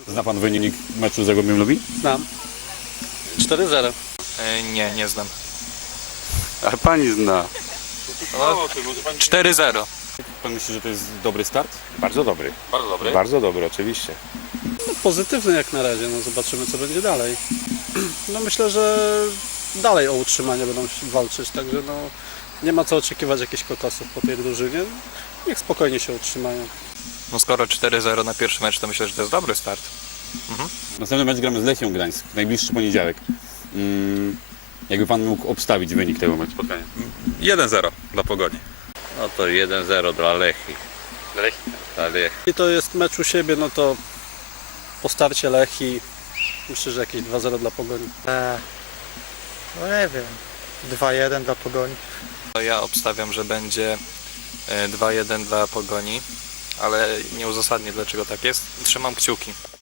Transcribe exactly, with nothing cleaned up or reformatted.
Zna pan wynik meczu z Zagłębiem Lubin? Znam. cztery zero. E, nie, nie znam. A pani zna. cztery zero. Pan myśli, że to jest dobry start? Bardzo dobry. Bardzo dobry. Bardzo dobry, oczywiście. No, pozytywny jak na razie, no zobaczymy co będzie dalej. No myślę, że dalej o utrzymanie będą walczyć, także no nie ma co oczekiwać jakichś kotasów po tej drużynie. Niech spokojnie się utrzymają. No skoro cztery zero na pierwszy mecz, to myślę, że to jest dobry start. Następny mecz gramy z Lechią Gdańsk, najbliższy poniedziałek. Mm, jakby pan mógł obstawić wynik tego meczu spotkania? jeden zero dla Pogoni. No to jeden zero dla Lechi. Dla Lechii. Dla Lechi. I to jest mecz u siebie, no to po starcie Lechi myślę, że jakieś dwa zero dla Pogoni. Eee, no nie wiem, dwa jeden dla Pogoni. To ja obstawiam, że będzie e, dwa jeden dla Pogoni, ale nie uzasadnię dlaczego tak jest. Trzymam kciuki.